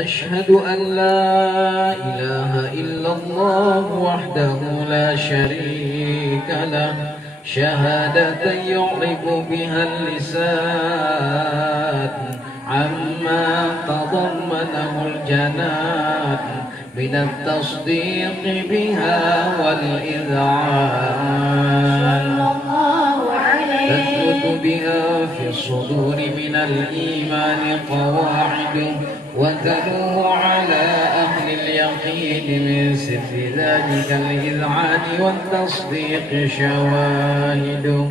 وأشهد أن لا إله إلا الله وحده لا شريك له شهادة يعرف بها اللسان عما تضمنه الجنان من التصديق بها والإذعان تثبت بها في الصدور من الإيمان قواعد وتنوه على أهل اليقين من سر ذلك الإذعان والتصديق شواهد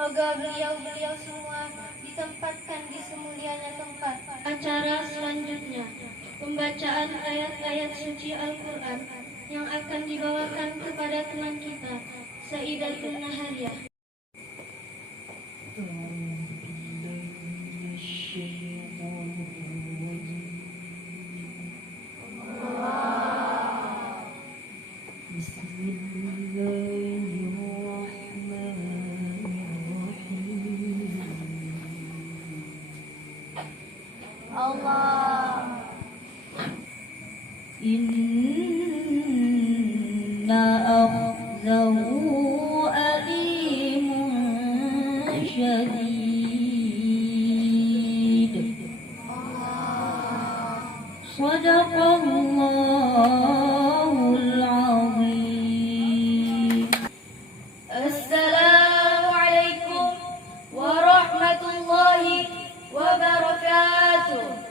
Semoga beliau-beliau semua ditempatkan di semulianya tempat. Acara selanjutnya, pembacaan ayat-ayat suci Al-Quran yang akan dibawakan kepada teman kita, Saidatul Nahariyah. Inna akhzahu alimun syadid. Sadaqallahul azim. Assalamualaikum warahmatullahi wabarakatuh.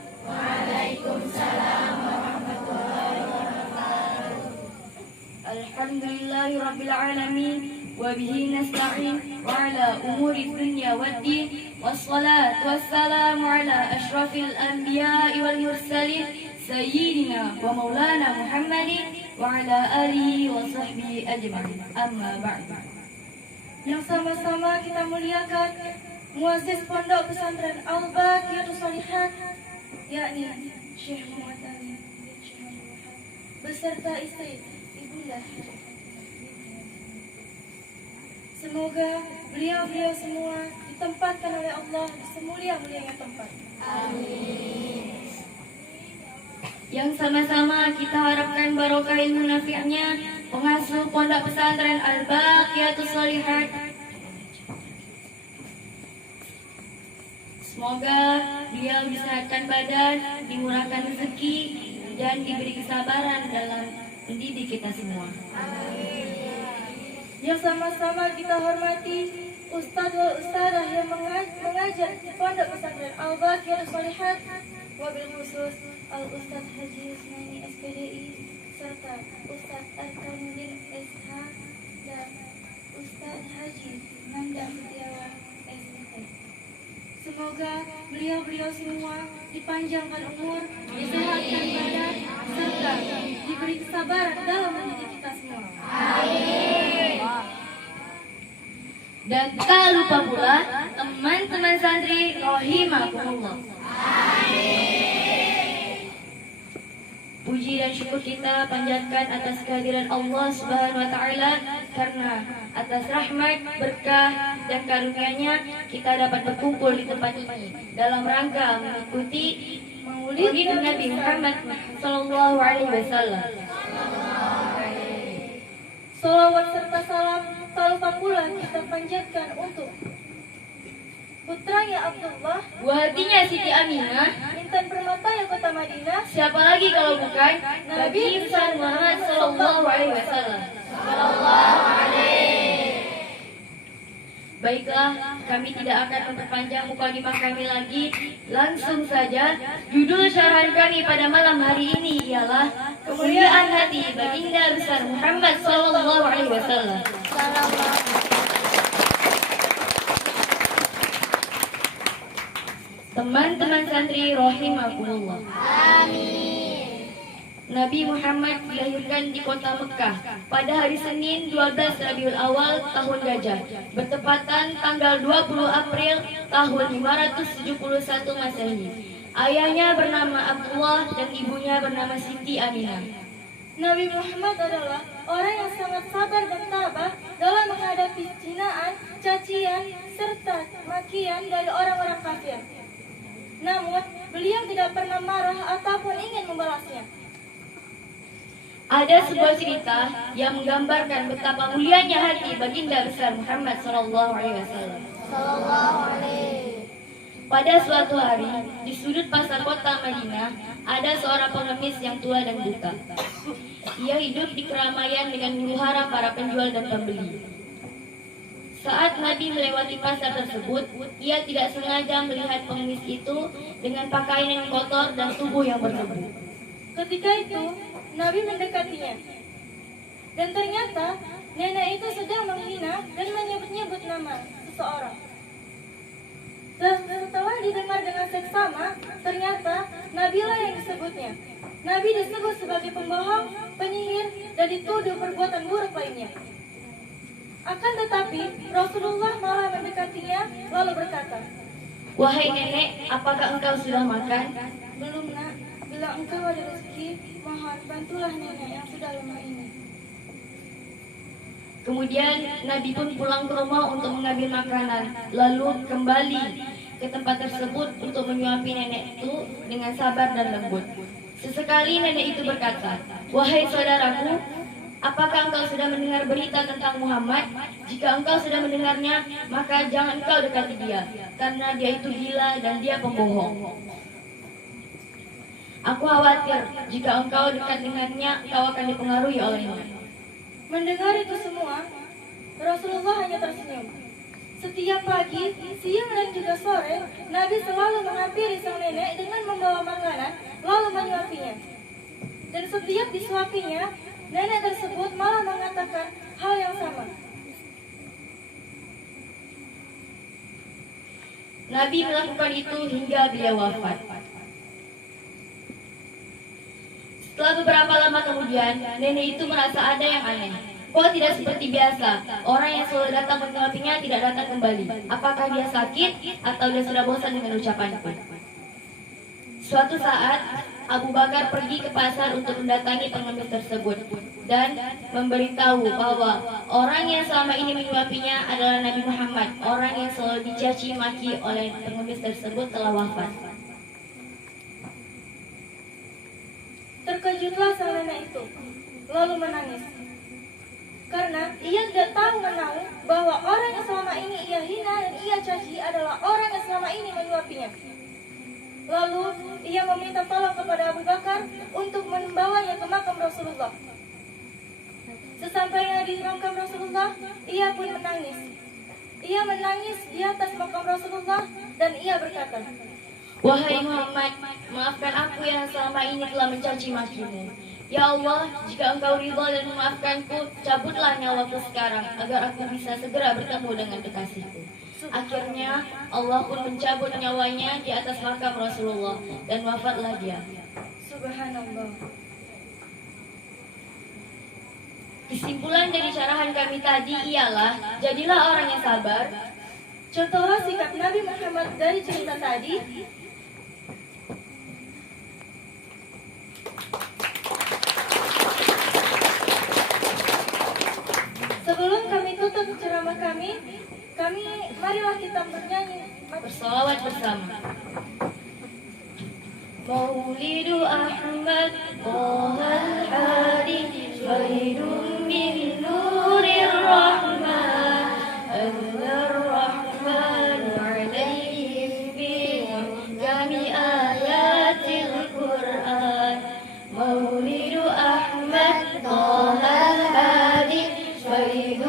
Alhamdulillahi rabbil alamin wa bihi nasta'in wa ala umuri dunya waddin wassalatu wassalamu ala asyrafil anbiya'i wal mursalin sayyidina wa maulana Muhammadin wa ala alihi wa sahbihi ajma'in. Amma ba'du. Yang sama-sama kita muliakan muassis Pondok Pesantren Al-Baqiyatus Shalihat, yakni Syekh Muhammad Ali beserta istri Ibunda. Semoga beliau-beliau semua ditempatkan oleh Allah di semulia-mulianya tempat. Amin. Yang sama-sama kita harapkan barokah ilmu nafi'nya pengasuh Pondok Pesantren Al-Baqiyatus Shalihat. Semoga beliau disehatkan badan, dimurahkan rezeki, dan diberi kesabaran dalam mendidik kita semua. Amin. Yang sama-sama kita hormati Ustadz wal Ustadzah yang mengajar di Pondok Pesantren Al-Baqiyatus Shalihat, wabil khusus Al-Ustadz Haji Yusmani SPDI serta Ustadz Al-Kamudin SH dan Ustadz Haji Nanda Setiawan SMT. Semoga beliau-beliau semua dipanjangkan umur, disehatkan badan, serta diberi kesabaran dalam mendidik kita semua. Amin. Dan tak lupa pula teman-teman santri rahimakumullah. Puji dan syukur kita panjatkan atas kehadiran Allah Subhanahu wa taala karena atas rahmat, berkah dan karunia-Nya kita dapat berkumpul di tempat ini dalam rangka mengikuti Maulid Nabi Muhammad Sallallahu Alaihi Wasallam. Salawat serta salam tak lupa pula kita panjatkan untuk putranya Abdullah, Buatinya Siti Aminah, intan permata yang kota Madinah, siapa lagi kalau bukan Nabi besar Muhammad Sallallahu Alaihi Wasallam. Baiklah, kami tidak akan memperpanjang mukadimah kami lagi. Langsung saja, judul syarahan kami pada malam hari ini ialah Kemuliaan Hati Baginda Besar Muhammad Sallallahu Alaihi Wasallam. Teman-teman santri rahimakumullah. Nabi Muhammad dilahirkan di kota Mekah pada hari Senin 12 Rabiul Awal tahun Gajah, bertepatan tanggal 20 April tahun 571 Masehi. Ayahnya bernama Abdullah dan ibunya bernama Siti Aminah. Nabi Muhammad adalah orang yang sangat sabar dan tabah dalam menghadapi hinaan, cacian, serta makian dari orang-orang kafir. Namun, beliau tidak pernah marah ataupun ingin membalasnya. Ada sebuah cerita yang menggambarkan betapa mulianya hati baginda besar Muhammad Sallallahu Alaihi Wasallam. Pada suatu hari, di sudut pasar kota Madinah, ada seorang pengemis yang tua dan buta. Ia hidup di keramaian dengan huru-hara para penjual dan pembeli. Saat Nabi melewati pasar tersebut, ia tidak sengaja melihat pengemis itu dengan pakaian yang kotor dan tubuh yang berdebu. Ketika itu, Nabi mendekatinya. Dan ternyata, nenek itu sedang menghina dan menyebut-nyebut nama seseorang. Dan setelah didengar dengan seksama, ternyata Nabilah yang disebutnya. Nabi disebut sebagai pembohong, penyihir, dan dituduh perbuatan buruk lainnya. Akan tetapi, Rasulullah malah mendekatinya lalu berkata, Wahai nenek, apakah engkau sudah makan? "Belum, Nak. Bila engkau ada rezeki, mohon bantulah nenek yang sudah lemah ini." Kemudian Nabi pun pulang ke rumah untuk mengambil makanan, lalu kembali ke tempat tersebut untuk menyuapi nenek itu dengan sabar dan lembut. Sesekali nenek itu berkata, "Wahai saudaraku, apakah engkau sudah mendengar berita tentang Muhammad? Jika engkau sudah mendengarnya, maka jangan engkau dekati dia, karena dia itu gila dan dia pembohong. Aku khawatir jika engkau dekat dengannya, engkau akan dipengaruhi olehnya." Mendengar itu semua, Rasulullah hanya tersenyum. Setiap pagi, siang dan juga sore, Nabi selalu menghampiri sang nenek dengan membawa makanan, lalu menyuapinya. Dan setiap disuapinya, nenek tersebut malah mengatakan hal yang sama. Nabi melakukan itu hingga beliau wafat. Setelah beberapa lama kemudian, nenek itu merasa ada yang aneh. Kok tidak seperti biasa? Orang yang selalu datang menyuapinya tidak datang kembali. Apakah dia sakit atau dia sudah bosan dengan ucapanku? Suatu saat, Abu Bakar pergi ke pasar untuk mendatangi pengemis tersebut dan memberitahu bahwa orang yang selama ini menyuapinya adalah Nabi Muhammad. Orang yang selalu dicaci maki oleh pengemis tersebut telah wafat. Terkejutlah sang nenek itu, lalu menangis. Karena ia tidak tahu menahu bahwa orang yang selama ini ia hina dan ia caci adalah orang yang selama ini menyuapinya. Lalu ia meminta tolong kepada Abu Bakar untuk membawanya ke makam Rasulullah. Sesampainya di makam Rasulullah, ia pun menangis. Ia menangis di atas makam Rasulullah dan ia berkata, Wahai Muhammad, maafkan aku yang selama ini telah mencaci makimu. Ya Allah, jika engkau ridha dan memaafkanku, cabutlah nyawaku sekarang agar aku bisa segera bertemu dengan kekasihku. Akhirnya Allah pun mencabut nyawanya di atas makam Rasulullah dan wafatlah dia. Subhanallah. Kesimpulan dari syarahan kami tadi ialah, jadilah orang yang sabar. Contohlah sikap Nabi Muhammad dari cerita tadi. Sebelum kami tutup ceramah kami مولد أحمد طه الحادي خير من نور الرحمن أنزل الرحمن عليهم بمحكم آيات القرآن مولد أحمد طه الحادي خير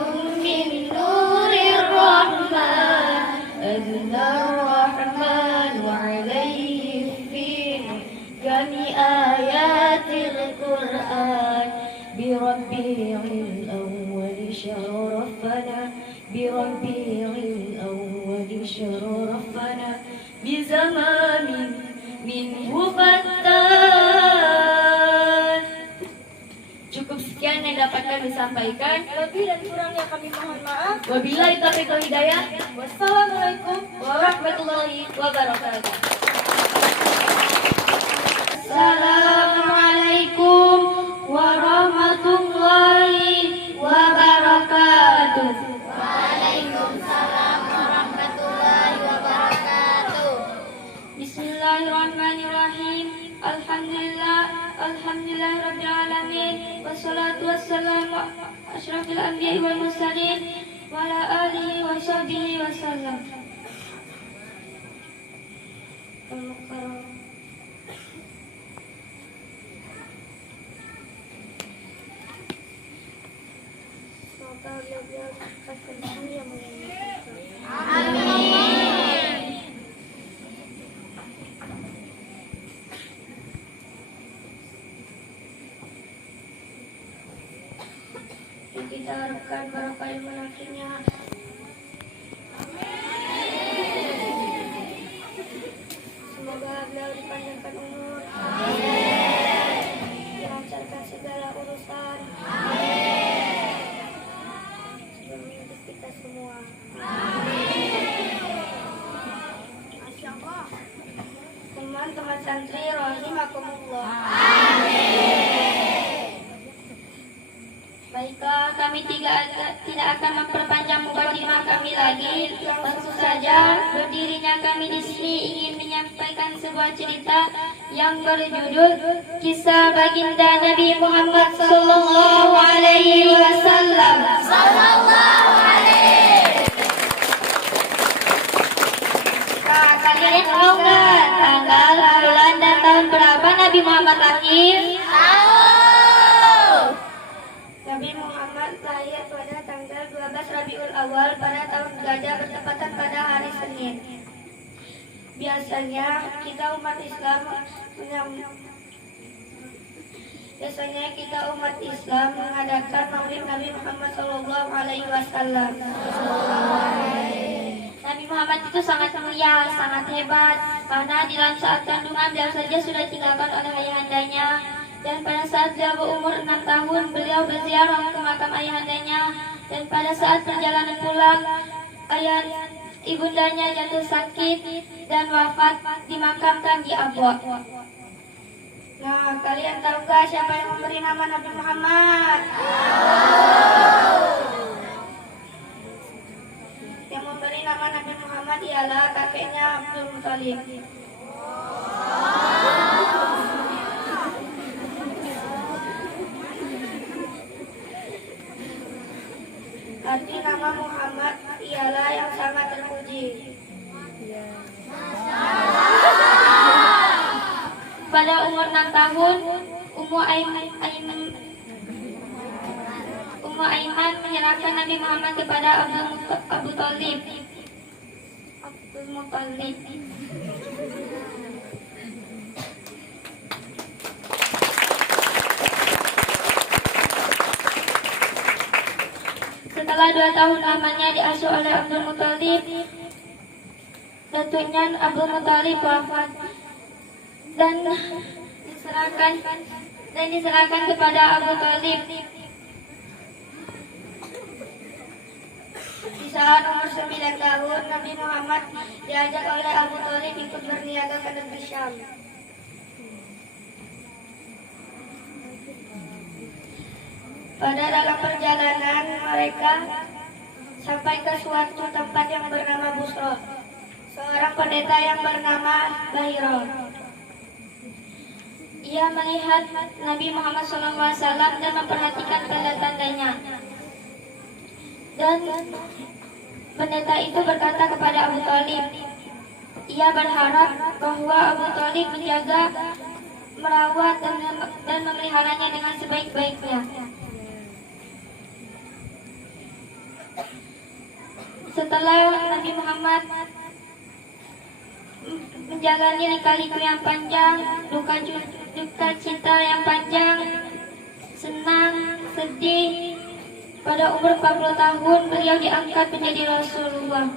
من نور الرحمن أنزل الرحمن عليهم بمحكم آيات القرآن بربيع الأول شرفنا بربيع الأول شرفنا بزمام منه فتان. Cukup sekian yang dapat kami sampaikan. Lebih dan kurangnya kami mohon maaf. Wabillahi taufiq wal hidayah. Wassalamualaikum Warahmatullahi wabarakatuh. Assalamualaikum warahmatullahi wabarakatuh. Waalaikumsalam warahmatullahi wabarakatuh. Bismillahirrahmanirrahim. Alhamdulillah rabbil alamin. Wassalatu wassalamu asyrafil anbiya'i wal mursalin wa ala alihi wa sahbihi wasallam. Semoga beliau mendapatkan ilmu yang menyenangkan. Amin. Yang kita harapkan barokah ilmu nantinya. Semoga beliau dipanjangkan umur. Dilancarkan segala urusan. Sebelum kita semua. Teman-teman santri rahimakumullah. Baiklah, kami tidak akan memperpanjang mukadimah kami lagi. Langsung saja berdirinya kami di sini ingin menyampaikan sebuah cerita yang berjudul Kisah Baginda Nabi Muhammad Sallallahu Alaihi Wasallam. Nah, kalian tahu nggak tanggal, bulan, dan tahun berapa Nabi Muhammad lahir? Nabi Muhammad lahir pada tanggal 12 Rabiul Awal pada tahun Gajah bertepatan pada hari Senin. Biasanya kita umat Islam mengadakan Maulid Nabi Muhammad Sallallahu Alaihi Wasallam. Nabi Muhammad itu sangat mulia, sangat hebat, karena di dalam saat kandungan beliau saja sudah ditinggalkan oleh ayahandanya. Dan pada saat beliau berumur 6 tahun, beliau berziarah ke makam ayahandanya. Dan pada saat perjalanan pulang, ibundanya jatuh sakit dan wafat, dimakamkan di Abwa. Nah, kalian tahu gak siapa yang memberi nama Nabi Muhammad? Yang memberi nama Nabi Muhammad ialah kakeknya Abdul Muthalib. Arti nama Muhammad ialah yang sangat terpuji. Pada umur 6 tahun, Ummu Aiman menyerahkan Nabi Muhammad kepada Abu Thalib. Abdul Muthalib. Setelah 2 tahun lamanya diasuh oleh Abdul Muthalib, datuknya Abdul Muthalib wafat dan diserahkan kepada Abu Thalib. Di saat umur 9 tahun, Nabi Muhammad diajak oleh Abu Thalib ikut berniaga ke negeri Syam. Pada dalam perjalanan mereka sampai ke suatu tempat yang bernama Busra. seorang pendeta yang bernama Bahiro. Ia melihat Nabi Muhammad SAW dan memperhatikan tanda-tandanya. Dan pendeta itu berkata kepada Abu Thalib, ia berharap bahwa Abu Thalib menjaga, merawat, dan memeliharanya dengan sebaik-baiknya. Setelah Nabi Muhammad menjalani lika-liku yang panjang, duka cita yang panjang, senang, sedih, pada umur 40 tahun beliau diangkat menjadi Rasulullah.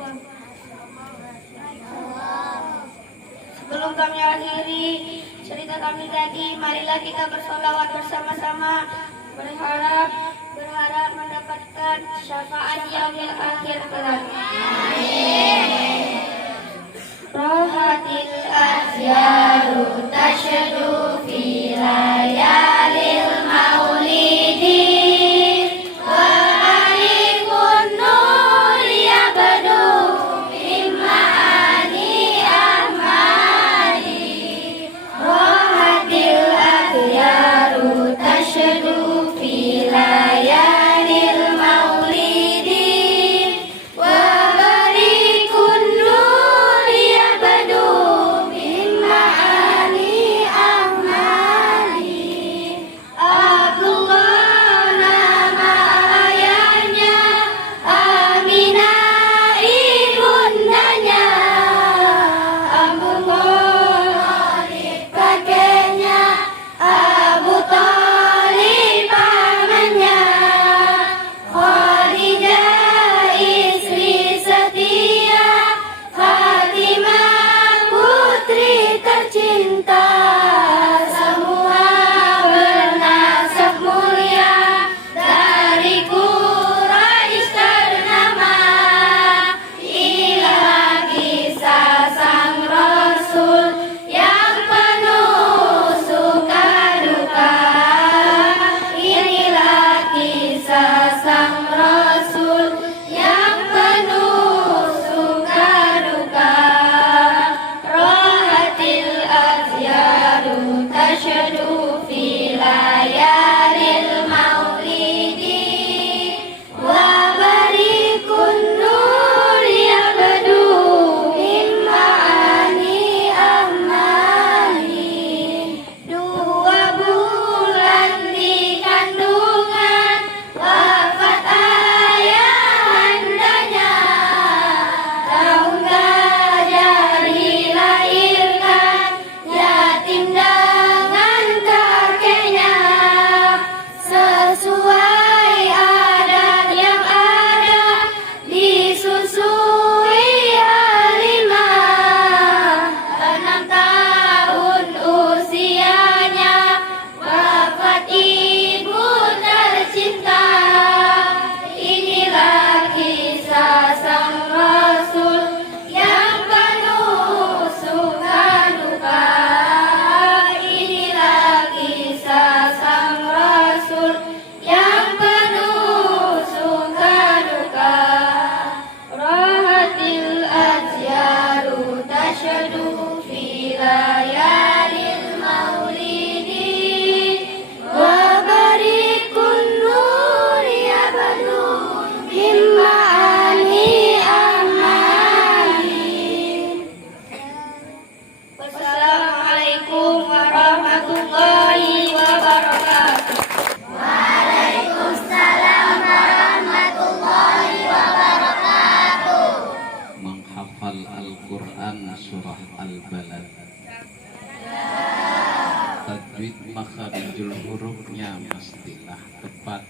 Sebelum kami akhiri cerita kami tadi, marilah kita bersolawat bersama-sama, berharap mendapatkan syafaat yaumil akhir kelak. Rohatil asyaru tasyadu fi layalil maulidi wa alikun nur yabadu mimmaani ahmadi. Rohatil asyaru tasyadu fi layalil maulidi wa barikun nur yabadu mimmaani ahmadi. Abdullah nama ayahnya, Aminah ibundanya, Abdullah kakeknya, Abu Thalib pamannya, Khadijah istri setia, Fatimah putri tercinta, semua bernasab mulia dari Quraisy ternama. Inilah kisah sang Rasul yang penuh suka duka. Inilah kisah sang Rasul yang penuh suka duka. Rohatil azyaru tasyadu fi layalil maulidi wa barikun nur yabadu mimmaani ahmali. 2 bulan di kandungan wafat ayahandanya, tahun gajah dilahirkan yatim dengan kakeknya. Sesuai adat yang ada disusui Halimah, 6 tahun usianya wafat ibu tercinta. Inilah kisah sang Rasul yang penuh suka duka. Inilah kisah sang Rasul yang penuh suka duka. Rahatil azyaru tasyadu fi layalil maulidi wa barikun nur yabadu mimmaani ahmali. Wassalamualaikum warahmatullahi wabarakatuh. Waalaikumsalam warahmatullahi wabarakatuh. Menghafal Al-Quran surah Al-Balad. Tajwid makharijul hurufnya mestilah tepat.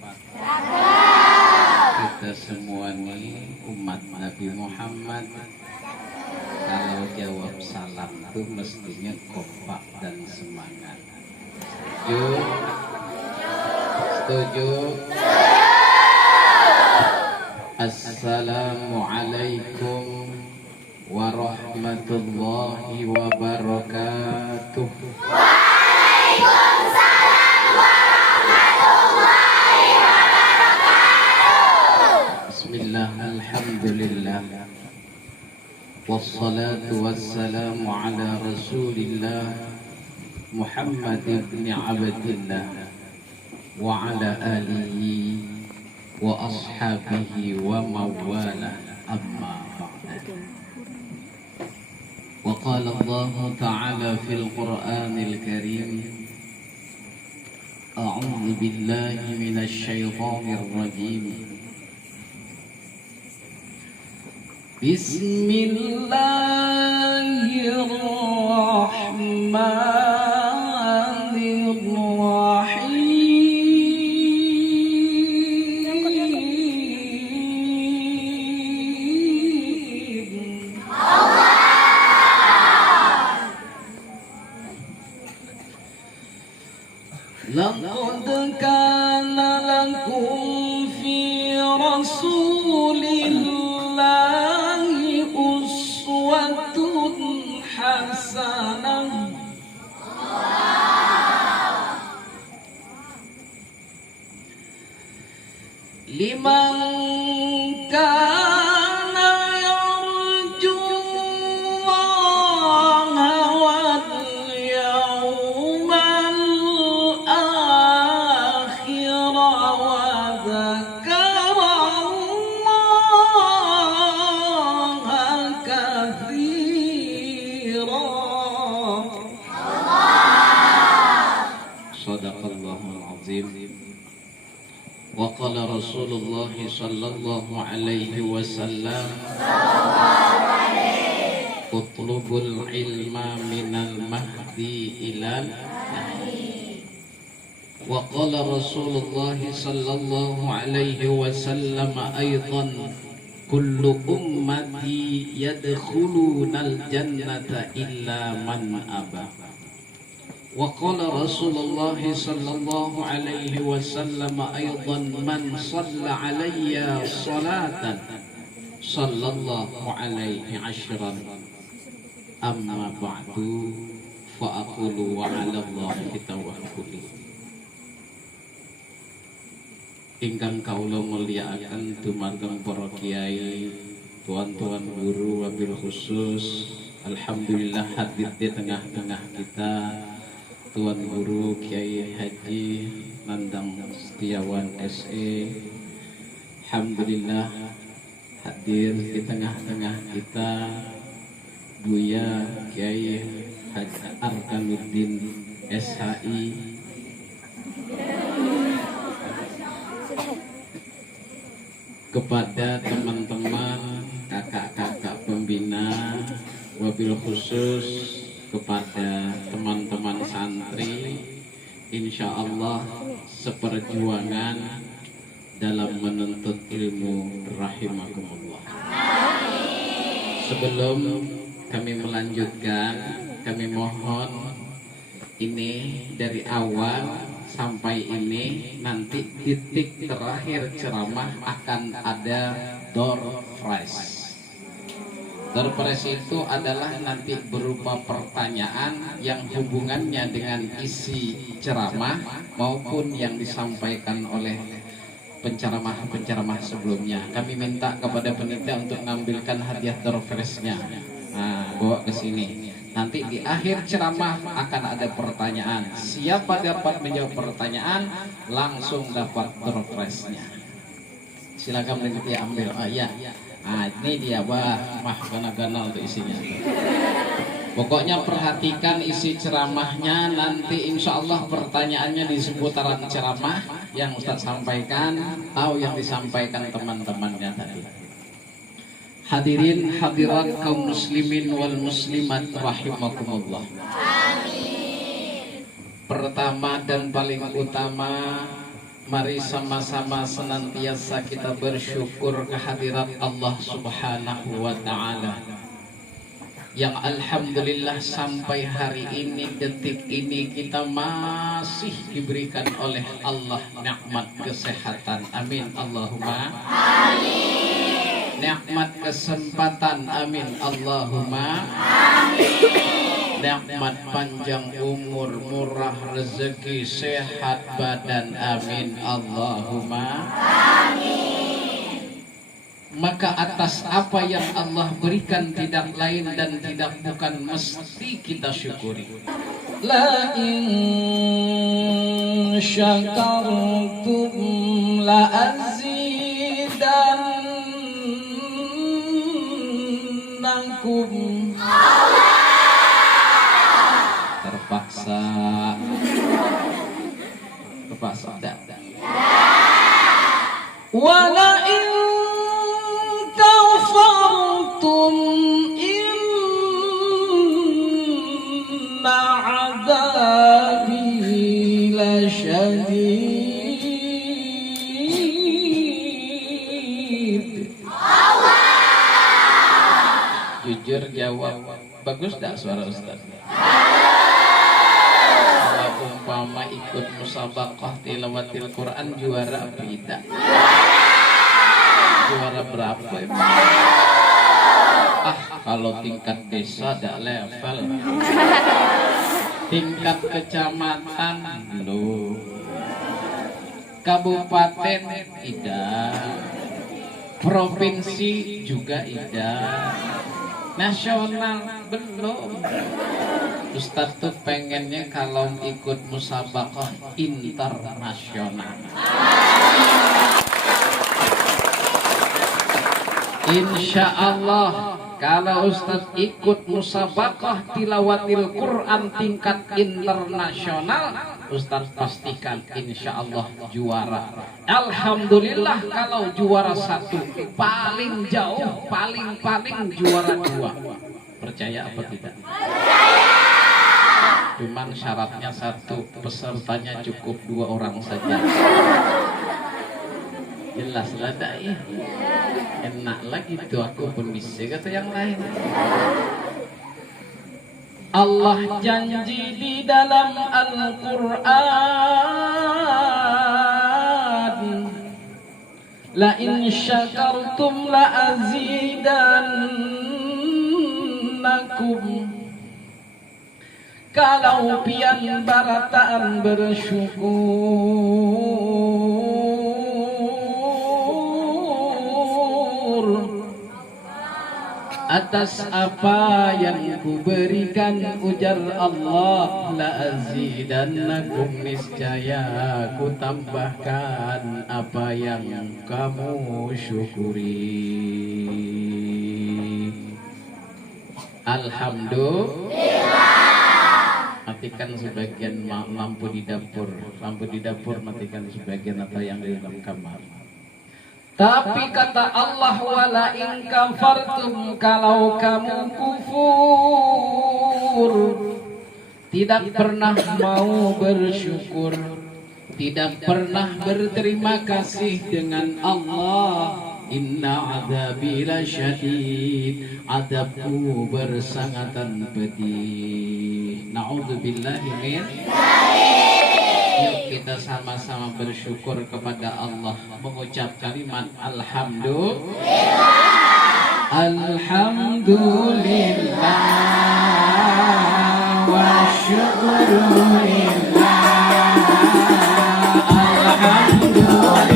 Kita semua ini umat Nabi Muhammad, kalau jawab salam itu mestinya kompak dan semangat. Setuju? Setuju? Assalamualaikum warahmatullahi wabarakatuh. Bismillah, alhamdulillah, والصلاة والسلام على رسول الله محمد بن عبد الله وعلى آله وأصحابه وموالاه أما بعد. وقال الله تعالى في القرآن الكريم: أعوذ بالله من الشيطان الرجيم. بسم الله الرحمن الرحيم. لقد كان لكم في رسول الله أسوة حسنة لمن كان يرجو الله واليوم الآخر وذكر الله كثيرا. صدق الله العظيم. وقال رسول الله صلى الله عليه وسلم: اطلبوا العلم من المهدي إلى اللحد. وقال رسول الله صلى الله عليه وسلم أيضا: كل أمتي يدخلون الجنة إلا من أبى. وقال رسول الله صلى الله عليه وسلم أيضا: من صلى علي صلاة صلى الله عليه عشرا. أما بعد فأقول وعلى الله توكلي. Ingkang kaula mulyakaken dumateng para kiai, tuan-tuan guru, wabil khusus, alhamdulillah hadir di tengah-tengah kita Tuan Guru Kiai Haji Nandang Setiawan SE. Alhamdulillah hadir di tengah-tengah kita Buya Kiai Haji Arkanuddin SHI. Kepada teman-teman kakak-kakak pembina, wabil khusus kepada teman-teman santri, insya Allah seperjuangan dalam menuntut ilmu rahimakumullah. Sebelum kami melanjutkan, kami mohon ini dari awal sampai ini, nanti titik terakhir ceramah akan ada door prize. Door prize itu adalah nanti berupa pertanyaan yang hubungannya dengan isi ceramah maupun yang disampaikan oleh penceramah-penceramah sebelumnya. Kami minta kepada panitia untuk mengambilkan hadiah door prize-nya. Nah, bawa ke sini. Nanti di akhir ceramah akan ada pertanyaan. Siapa dapat menjawab pertanyaan langsung dapat door prize-nya. Silakan panitia ambil. Oh iya. Nah, ini dia gana-gana untuk isinya. Pokoknya perhatikan isi ceramahnya. Nanti insya Allah pertanyaannya di seputaran ceramah yang Ustaz sampaikan atau yang disampaikan teman-temannya tadi. Hadirin hadirat kaum muslimin wal muslimat rahimakumullah. Amin. Pertama dan paling utama, mari sama-sama senantiasa kita bersyukur kehadirat Allah Subhanahu wa Ta'ala, yang alhamdulillah sampai hari ini, detik ini, kita masih diberikan oleh Allah nikmat kesehatan. Amin Allahumma amin. Nikmat kesempatan. Amin Allahumma amin. Nikmat panjang umur, murah rezeki, sehat badan. Amin Allahumma amin. maka atas apa yang Allah berikan tidak lain dan tidak bukan mesti kita syukuri. La in syakartum la azidannakum. Terpaksa dah. Wala in kafartum inna adabi lasyadid. Jujur jawab, bagus tak suara Ustaz? Kalau umpama ikut musabaqah tilawatil Quran juara apa tidak? Juara berapa ya? Kalau tingkat desa ada level, tingkat kecamatan loh, kabupaten tidak, provinsi juga tidak, nasional belum. Ustadz tuh pengennya kalau ikut musabaqah internasional. Insya Allah kalau Ustadz ikut musabaqah tilawatil Quran tingkat internasional, Ustadz pastikan insya Allah juara. Alhamdulillah kalau juara 1, paling jauh, paling juara 2. Percaya apa tidak? Cuman syaratnya 1, pesertanya cukup 2 orang saja. Jelas lah dah ya. Enak lagi tuh aku pun bisa kata yang lain. Allah janji di dalam Al-Quran, la in syakartum la azidannakum. Kalau pian barataan bersyukur atas apa yang kuberikan, ujar Allah, la azidannakum, niscaya ku tambahkan apa yang kamu syukuri. Alhamdulillah. Matikan sebagian lampu di dapur, matikan sebagian atau yang di dalam kamar. Tapi kata Allah, wala in kafartum, kalau kamu kufur, tidak pernah mau bersyukur, tidak pernah berterima kasih dengan Allah, inna adabi lasyadid, adabku bersangatan pedih. Na'udzubillahi min. Yuk kita sama-sama bersyukur kepada Allah, mengucap kalimat alhamdulillah. Alhamdulillah wa syukurulillah. Alhamdulillah.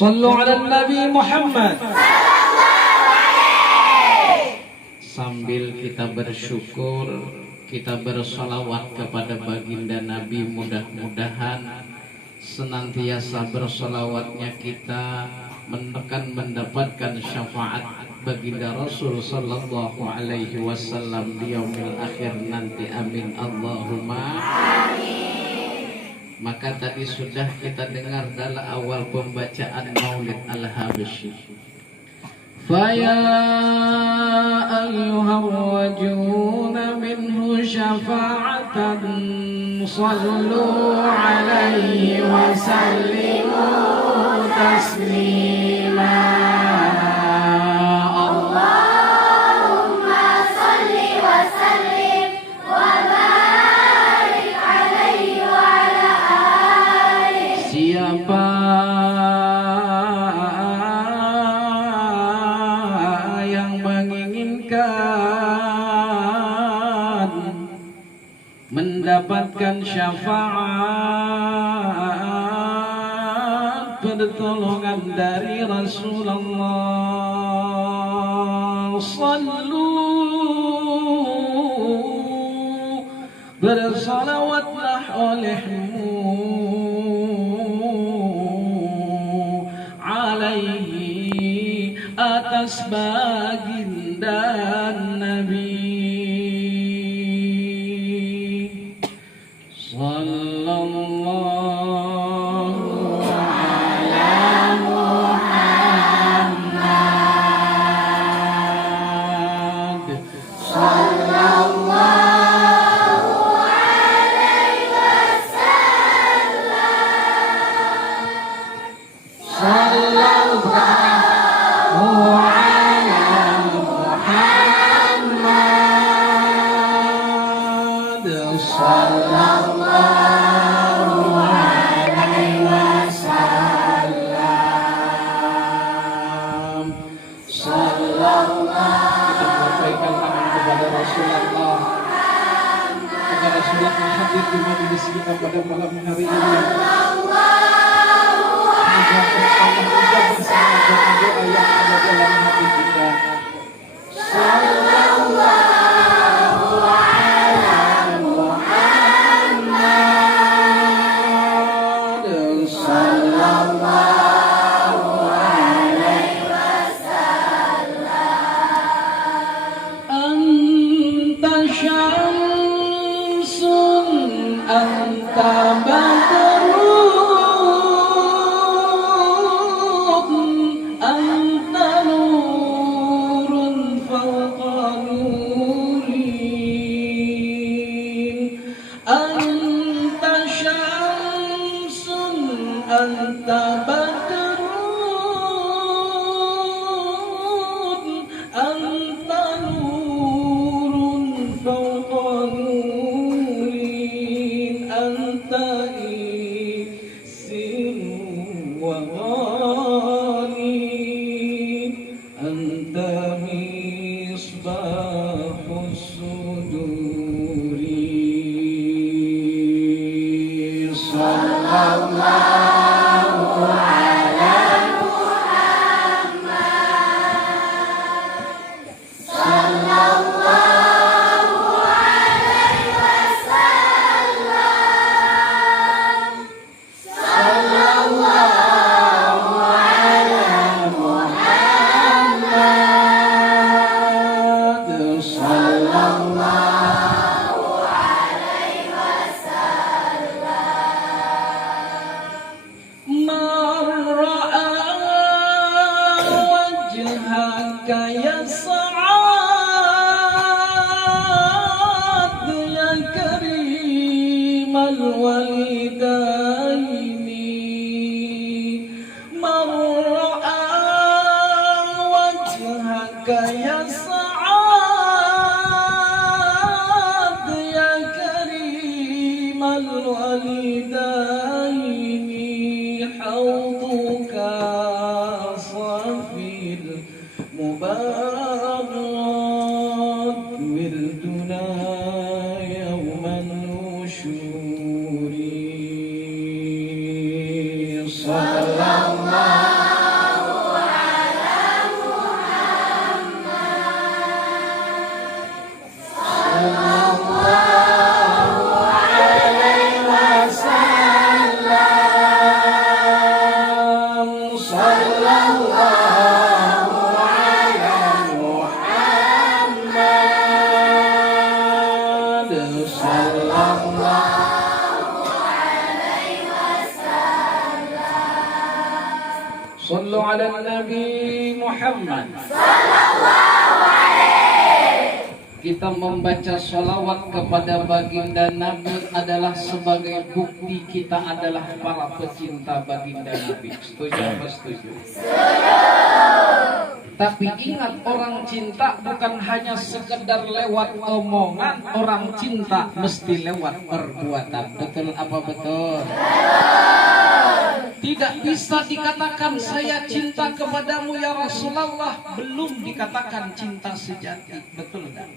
Sallu ala Nabi Muhammad. Sambil kita bersyukur, kita bersolawat kepada baginda Nabi, mudah-mudahan senantiasa bersolawatnya kita mendapatkan syafaat baginda Rasul sallallahu alaihi wasallam di yaumil akhir nanti, amin Allahumma amin. Maka tadi sudah kita dengar dalam awal pembacaan Maulid Al-Habsyi, faya ayyuhar rajuna minhu syafa'atan sallu alaihi wa sallimu taslima. Allahumma salli wa sallim wa barik alaihi wa ala alihi. Siapa yang menginginkan mendapatkan syafaat pertolongan dari Rasulullah, sallu, bersalawatlah olehmu alaihi, atas baginda Nabi sallallahu ala Muhammad sallallahu alaihi wasallam, sallallahu ala Muhammad sallallahu alaihi wasallam, sallallahu. Kita melambaikan tangan kepada Rasulullah agar Rasulullah hadir di majelis kita pada malam hari ini. Allah bersama dengan doa yang ada dalam hati kita. Sallallahu ala Muhammad sallallahu alaihi wasallam. Anta syamsun anta badrun anta nurun fawqa nurin, anta syamsun anta badrun anta nurun fawqa nurin, anta isirun wa ghalib, anta misbahus suduri, sallallahu ala Muhammad sallallahu alaihi wasallam, sallallahu ala Muhammad sallallahu alaihi wasallam. Man ra'a wajhaka yas'ad ya karimal walidaini, man ra'a wajhaka yas'ad ya karimal walidaini, hawduka safil mubarak wirduna yawman nushuri, sallallahu ala Muhammad sallallahu alaihi wasallam. Sallu ala Nabi Muhammad. Kita membaca sholawat kepada baginda Nabi adalah sebagai bukti kita adalah para pecinta baginda Nabi. Setuju apa setuju? Tapi ingat, orang cinta bukan hanya sekedar lewat omongan, orang cinta mesti lewat perbuatan. Betul apa betul? Tidak bisa dikatakan saya cinta kepadamu ya Rasulullah, belum dikatakan cinta sejati. Betul enggak?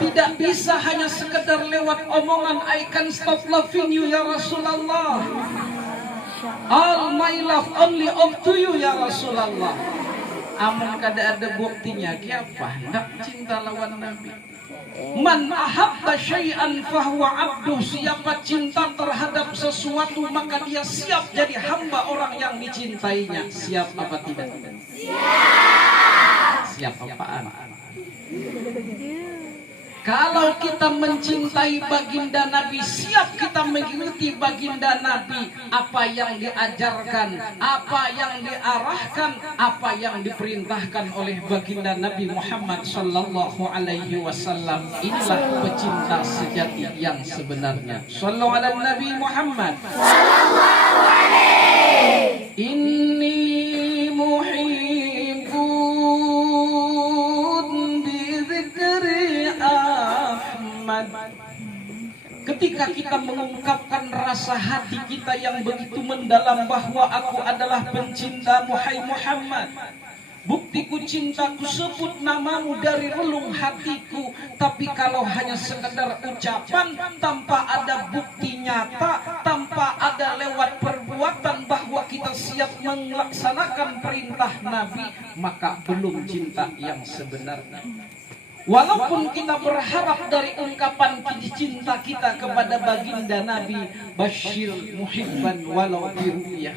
Tidak bisa hanya sekedar lewat omongan I can stop loving you ya Rasulullah, all my love only up to you ya Rasulullah. Amun kada ada buktinya, kiapa hendak cinta lawan Nabi. Man ahabba syai'an fahuwa abduh. Siapa cinta terhadap sesuatu maka dia siap jadi hamba orang yang dicintainya. Siap apa tidak? Siap apaan? Kalau kita mencintai baginda Nabi, siap kita mengikuti baginda Nabi. Apa yang diajarkan, apa yang diarahkan, apa yang diperintahkan oleh baginda Nabi Muhammad sallallahu alaihi wasallam. Inilah pecinta sejati yang sebenarnya. Sallu ala Nabi Muhammad sallallahu alaihi. Inni ketika kita mengungkapkan rasa hati kita yang begitu mendalam bahwa aku adalah pencintamu hai Muhammad, buktiku cintaku sebut namamu dari relung hatiku. Tapi kalau hanya sekedar ucapan tanpa ada bukti nyata, tanpa ada lewat perbuatan bahwa kita siap melaksanakan perintah Nabi, maka belum cinta yang sebenarnya. Walaupun kita berharap dari ungkapan cinta kita kepada baginda Nabi, Bashir muhibban walau biruyah,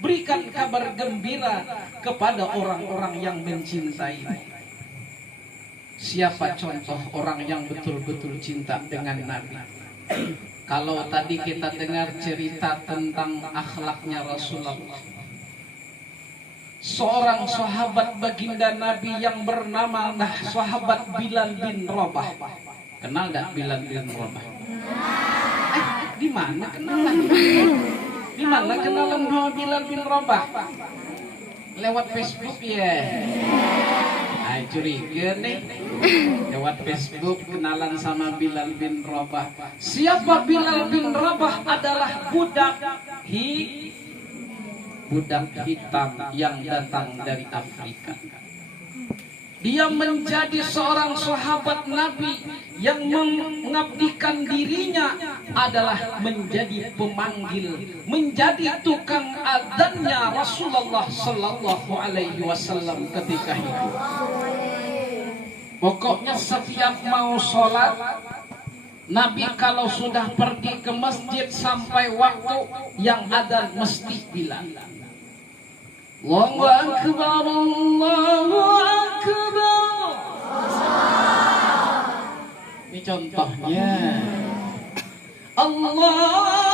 berikan kabar gembira kepada orang-orang yang mencintai. Siapa contoh orang yang betul-betul cinta dengan Nabi? Kalau tadi kita dengar cerita tentang akhlaknya Rasulullah, seorang sahabat baginda Nabi yang bernama sahabat Bilal bin Rabah. Kenal enggak Bilal bin Rabah? Di mana kenalan? Di mana kenalan sama Bilal bin Rabah? Lewat Facebook ya. Ay, curiga nih. Lewat Facebook kenalan sama Bilal bin Rabah. Siapa Bilal bin Rabah? Adalah budak hitam yang datang dari Afrika. Dia menjadi seorang sahabat Nabi yang mengabdikan dirinya adalah menjadi pemanggil, menjadi tukang adzannya Rasulullah sallallahu alaihi wasallam ketika hidup. Pokoknya setiap mau sholat, Nabi kalau sudah pergi ke masjid sampai waktu yang adzan mesti bilang Allahu Akbar, Allahu Akbar. Ini contohnya. Allahu Akbar,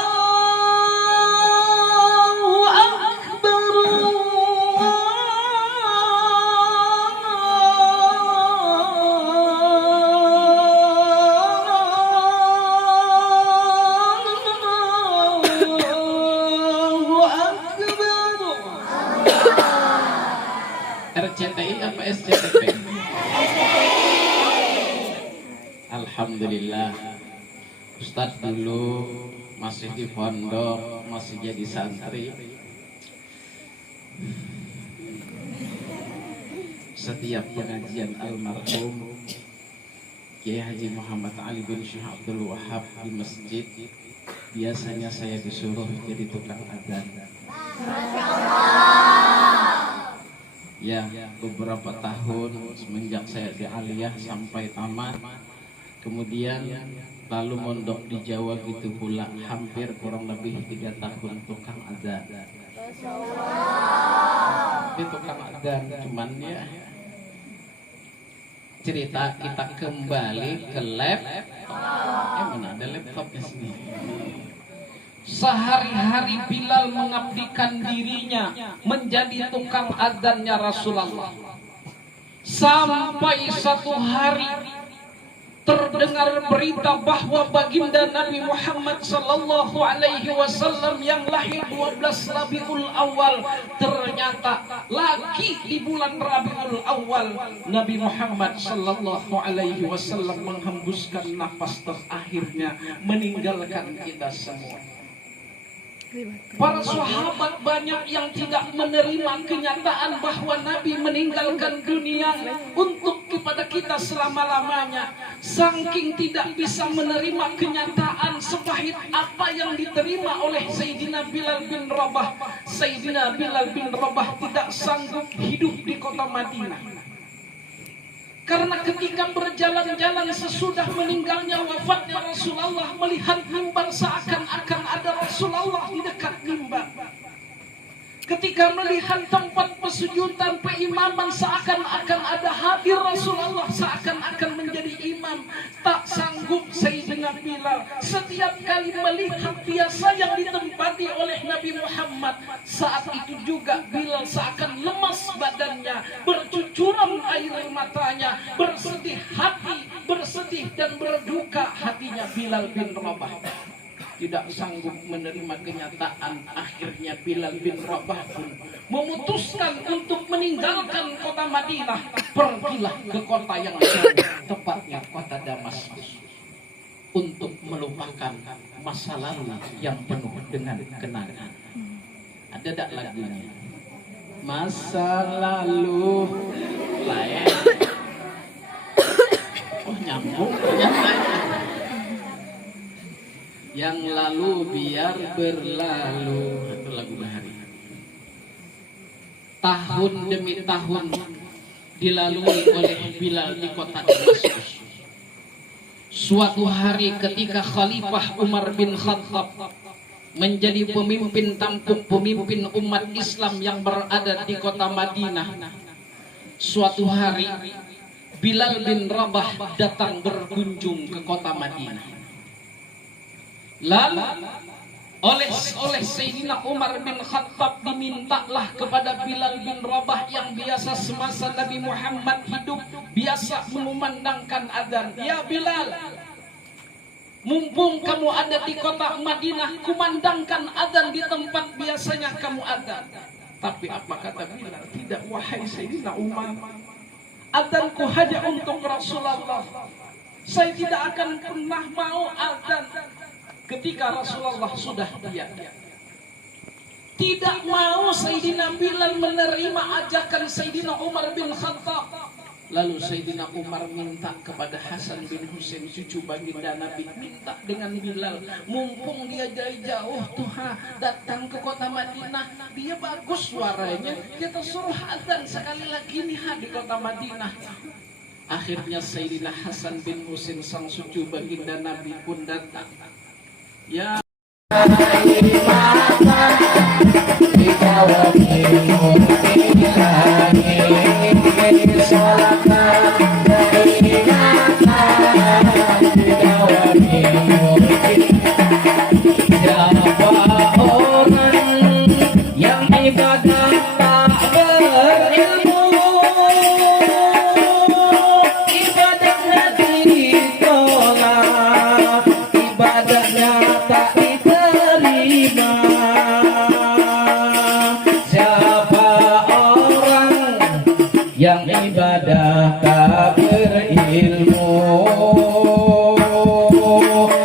RCTI apa SCTP? Alhamdulillah, Ustadz dulu masih di pondok, masih jadi santri. Setiap pengajian almarhum Kiai Haji Muhammad Ali bin Syekh Abdul Wahab di masjid, biasanya saya disuruh jadi tukang adzan. Ya, beberapa tahun semenjak saya di aliyah sampai tamat, kemudian lalu mondok di Jawa gitu pula, hampir kurang lebih 3 tahun tukang adzan. Ini tukang adzan, cuman ya cerita kita kembali ke laptop. Mana ada laptopnya sini? Sehari-hari Bilal mengabdikan dirinya menjadi tukang adzannya Rasulullah. Sampai satu hari terdengar berita bahwa baginda Nabi Muhammad sallallahu alaihi wasallam yang lahir 12 Rabiul Awal, ternyata lagi di bulan Rabiul Awal Nabi Muhammad sallallahu alaihi wasallam menghembuskan nafas terakhirnya, meninggalkan kita semua. Para sahabat banyak yang tidak menerima kenyataan bahwa Nabi meninggalkan dunia untuk kepada kita selama-lamanya. Saking tidak bisa menerima kenyataan sepahit apa yang diterima oleh Sayyidina Bilal bin Rabah. Sayyidina Bilal bin Rabah tidak sanggup hidup di kota Madinah. Karena ketika berjalan-jalan sesudah meninggalnya wafatnya Rasulullah, melihat mimbar seakan-akan ada Rasulullah di dekat mimbar. Ketika melihat tempat persujudan peimaman seakan-akan ada hadir Rasulullah, seakan-akan menjadi imam. Tak sanggup Sayyidina Bilal. Setiap kali melihat biasa yang ditempati oleh Nabi Muhammad, saat itu juga Bilal seakan lemas badannya, bercucuran air matanya, bersedih hati, bersedih dan berduka hatinya Bilal bin Rabah. Tidak sanggup menerima kenyataan, akhirnya Bilal bin Rabah pun memutuskan untuk meninggalkan kota Madinah. Pergilah ke kota yang lain, tepatnya kota Damaskus, untuk melupakan masa lalu yang penuh dengan kenangan. Ada tak lagunya? Masa lalu lain. Oh, nyambung ternyata. Yang lalu biar berlalu. Itu lagu Bahari. Tahun demi tahun dilalui oleh Bilal di kota Damaskus. Suatu hari ketika Khalifah Umar bin Khattab menjadi pemimpin tampuk, pemimpin umat Islam yang berada di kota Madinah, suatu hari Bilal bin Rabah datang berkunjung ke kota Madinah. Lalu oleh Sayyidina Umar bin Khattab dimintalah kepada Bilal bin Rabah yang biasa semasa Nabi Muhammad hidup biasa mengumandangkan adzan. Ya Bilal, mumpung kamu ada di kota Madinah, kumandangkan adzan di tempat biasanya kamu adzan. Tapi apa kata Bilal? Tidak, wahai Sayyidina Umar, adzanku hanya untuk Rasulullah. Saya tidak akan pernah mau adzan ketika Rasulullah sudah tiada. Tidak mau Sayyidina Bilal menerima ajakan Sayyidina Umar bin Khattab. Lalu Sayyidina Umar minta kepada Hasan bin Husain, cucu baginda Nabi, minta dengan Bilal, mumpung dia dari jauh tuh datang ke kota Madinah, dia bagus suaranya, kita suruh adzan sekali lagi nih di kota Madinah. Akhirnya Sayyidina Hasan bin Husain sang cucu baginda Nabi pun datang. Ya yang ibadah tak berilmu,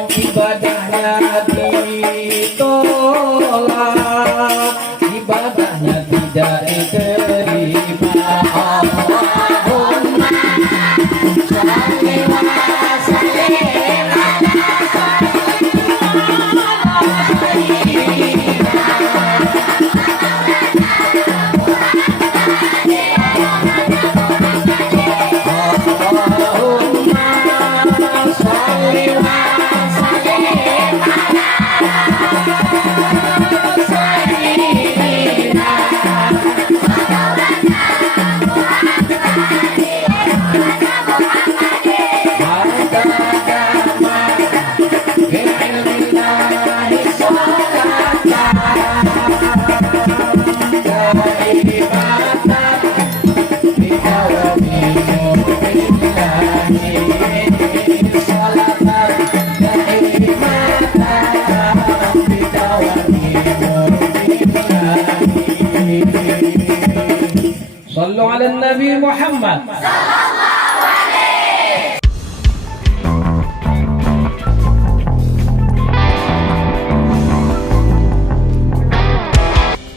ibadahnya ditolak, ibadahnya tidak diterima. Allahumma sholli wa sallim ala Sallu ala Nabi Muhammad.